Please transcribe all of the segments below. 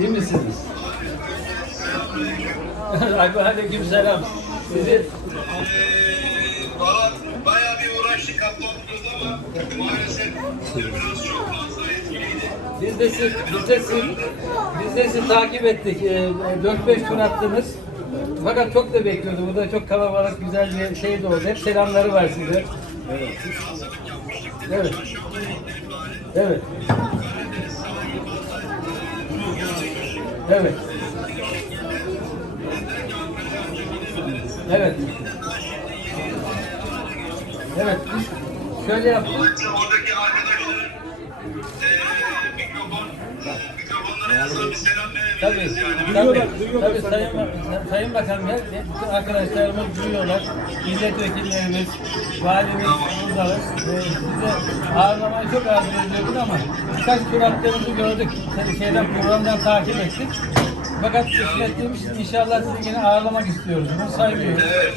İyi misiniz? Aleyküm selam. Sizi Valla bayağı bir uğraştık atlattınız ama maalesef biraz çok fazla etkiliydi. biz de sizi, biz de sizi, biz de sizi takip ettik. Ee, 4-5 tur attınız. Fakat çok da bekliyordum. Burada çok kalabalık güzel bir şey de oldu. Hep selamları var size. Evet. Evet. Evet. Evet. Evet. Evet. Şöyle yaptık. Oradaki bir selam Tabii, tabii, tabii Sayın, Sayın Bakan ve bütün arkadaşlarımız duyuyorlar. Milletvekillerimiz, valimiz buradalar. Ee, size ağırlamayı çok arzu ediyorduk ama birkaç tur attığınızı gördük. Şey- Şeyden, programdan takip ettik. Fakat kısmet demiş, inşallah sizi yine ağırlamak istiyoruz. Bunu saymıyoruz. Evet.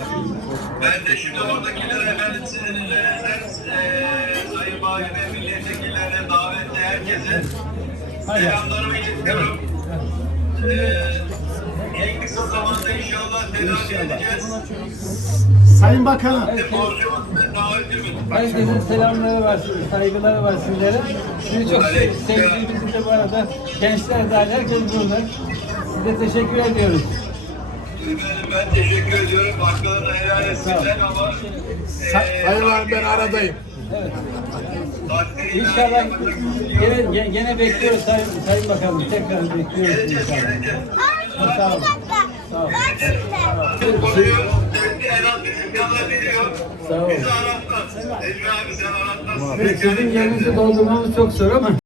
Ben de şimdi oradakilere efendim sizin ellerinizden eee Sayın Valime, milletvekillerine, davetli herkese. Selamlarımı iletiyorum. Eee en kısa zamanda inşallah telafi edeceğiz. Sayın Bakanım, herkesin selamları var, saygıları var sizlere. Sizi çok sev- sevdiğimizi de bu arada gençler dahil herkes burada. Size teşekkür ediyoruz. Efendim ben teşekkür ediyorum. Haklarını helal etsinler ama Valim ben aradayım. Evet. İnşallah gene, gene, bekliyoruz Sayın, Sayın Bakanım. Tekrar bekliyoruz inşallah. Sağ olun. Sağ olun. Konuyu kendi en az bizim kadar biliyor. Sağ ol. Bizi aratmaz. Necmi abi sen aratmazsın. Sizin yerinizi doldurmamız çok zor ama